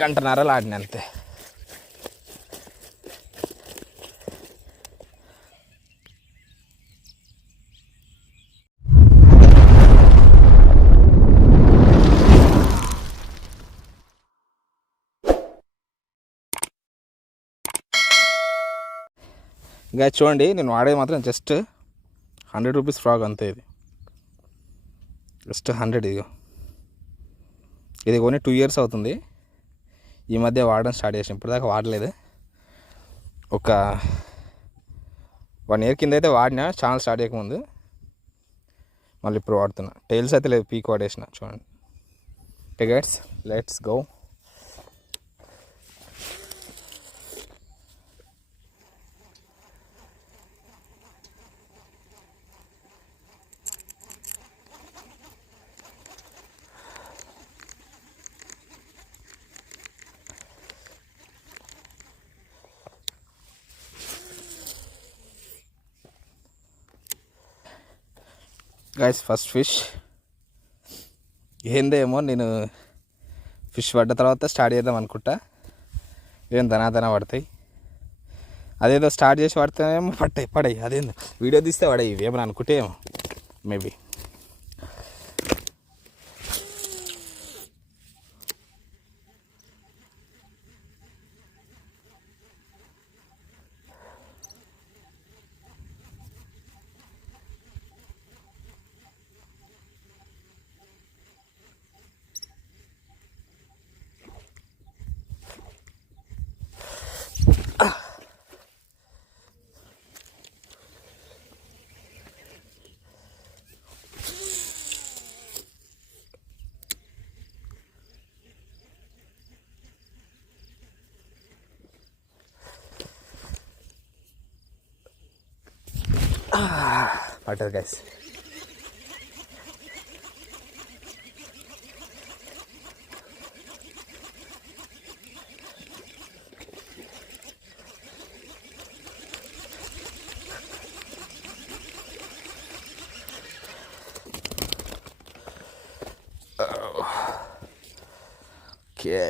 గంటన్నరలో ఆడిన అంతే. ఇంకా చూడండి, నేను వాడేది మాత్రం జస్ట్ 100 రూపీస్ ఫ్రాగ్ అంతే. ఇది జస్ట్ 100. ఇది కొని 2 years అవుతుంది. ఈ మధ్య వాడడం స్టార్ట్ చేసాను, ఇప్పటిదాకా వాడలేదు. ఒక 1 year కింద అయితే వాడినా, ఛానల్ స్టార్ట్ చేయకముందు. మళ్ళీ ఇప్పుడు వాడుతున్నా. టైల్స్ అయితే లేదు, పీక్ వాడేసిన. చూడండి. Okay guys, let's go. Guys, first fish ఏందేమో, నేను ఫిష్ పడ్డ తర్వాత స్టార్ట్ చేద్దాం అనుకుంటా. ఏం దనా పడతాయి. అదేదో స్టార్ట్ చేసి పడితేనేమో పడాయి. అదేందో వీడియో తీస్తే పడాయి. ఇవేమని అనుకుంటే ఏమో మేబీ. పట్టదు guys. Okay,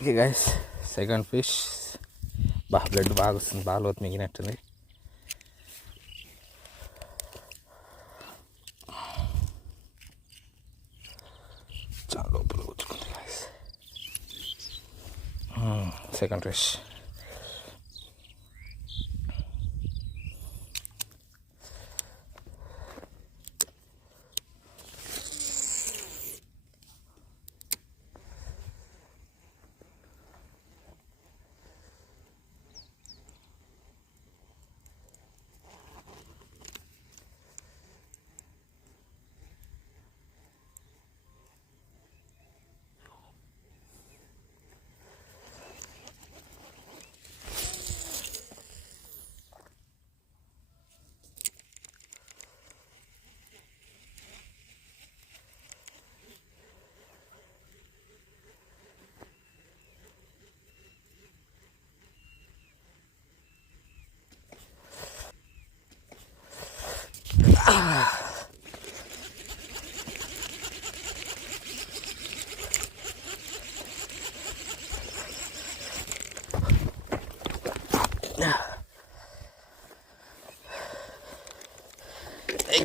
okay guys, second fish. Blood బాగా వస్తుంది, బాగా లోతు మిగిలినట్టుంది. చాలా లోపల కూర్చుకుంది గైస్. Second fish.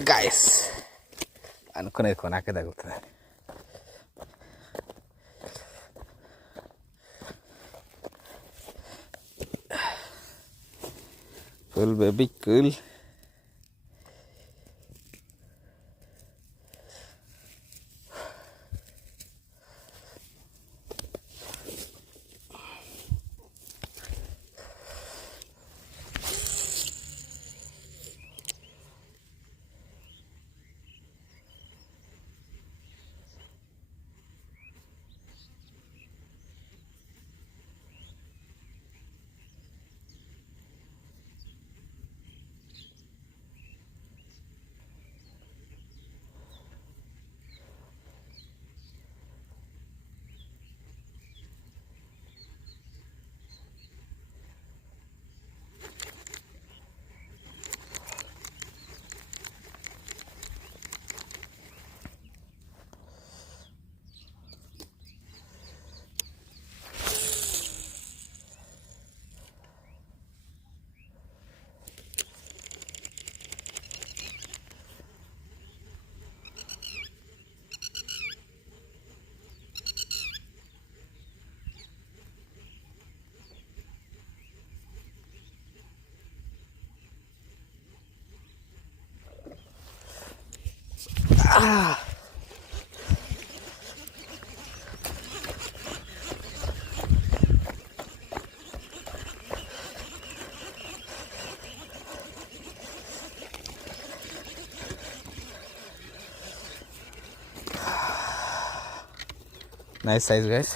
గైస్, అనుకునేది కొనాకే తగ్గుతుంది. Cool baby cool. Nice size guys.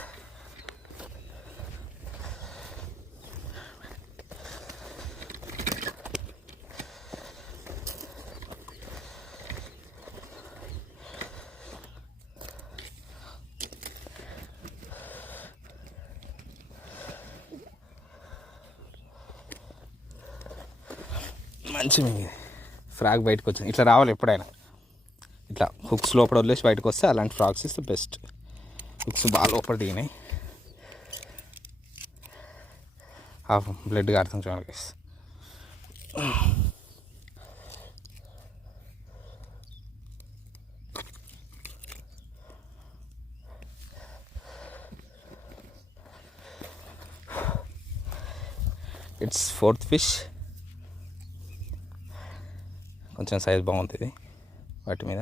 మంచి ఫ్రాక్ బయటకు వచ్చింది. ఇట్లా రావాలి ఎప్పుడైనా, ఇట్లా హుక్స్ లోపల వదిలేసి బయటకు వస్తే అలాంటి ఫ్రాక్స్ ఇస్తే బెస్ట్. హుక్స్ బాగా లోపల దిగినాయి, బ్లడ్ కారుతుంది చూడండి గైస్. It's 4th fish. కొంచెం సైజ్ బాగుంటుంది వాటి మీద.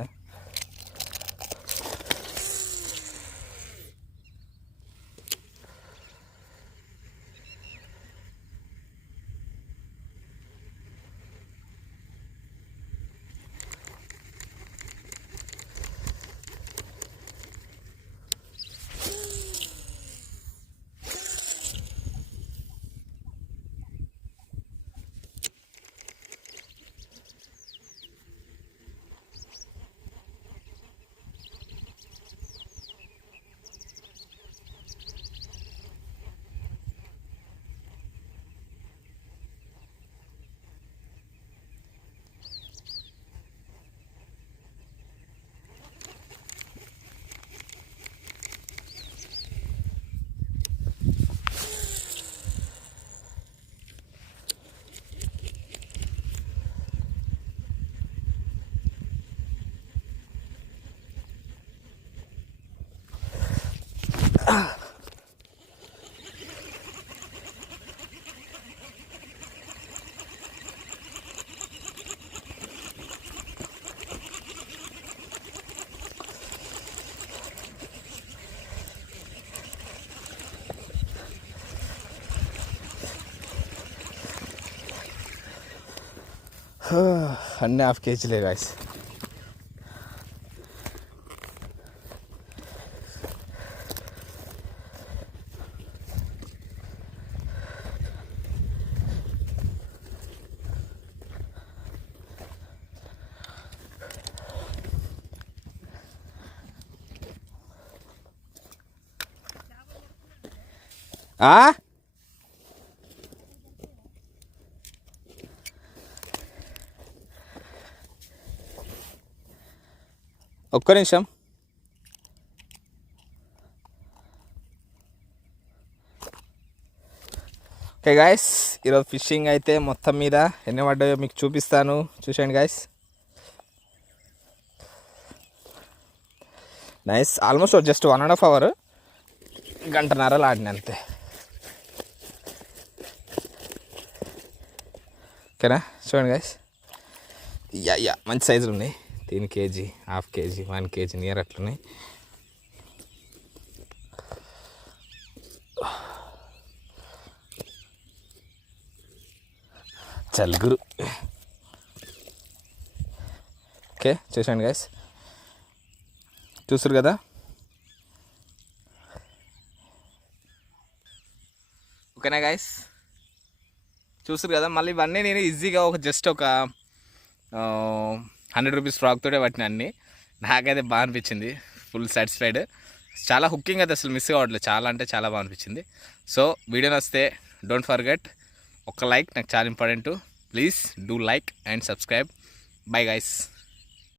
అన్నీ 1/2 kg గాయస్. ఒక్క నిమిషం. ఓకే గాయస్, ఈరోజు ఫిషింగ్ అయితే మొత్తం మీద ఎన్ని పడ్డాయో మీకు చూపిస్తాను, చూసేయండి గాయస్. నైస్, ఆల్మోస్ట్ జస్ట్ 1.5 hour, గంటన్నరలో ఆడిన అంతే. ఓకేనా, చూడండి గాయస్. యా మంచి సైజులు ఉన్నాయి. 3 kg, 1/2 kg, 1 kg నియర్ అట్లున్నాయి. చల్గురు. ఓకే, చూసాను గైస్, చూసారు కదా. ఓకేనా గైస్, చూసారు కదా. మళ్ళీ ఇవన్నీ నేను ఈజీగా జస్ట్ ఒక 100 rupees ఫ్రాక్ తోటే పట్టిన అన్నీ. నాకైతే బాగా అనిపించింది, ఫుల్ సాటిస్ఫైడ్. చాలా హుకింగ్ అయితే అసలు మిస్ కావట్లేదు, చాలా అంటే చాలా బాగా అనిపించింది. సో వీడియో నచ్చితే డోంట్ ఫర్గెట్ ఒక లైక్, నాకు చాలా important. Please do like and subscribe. Bye guys.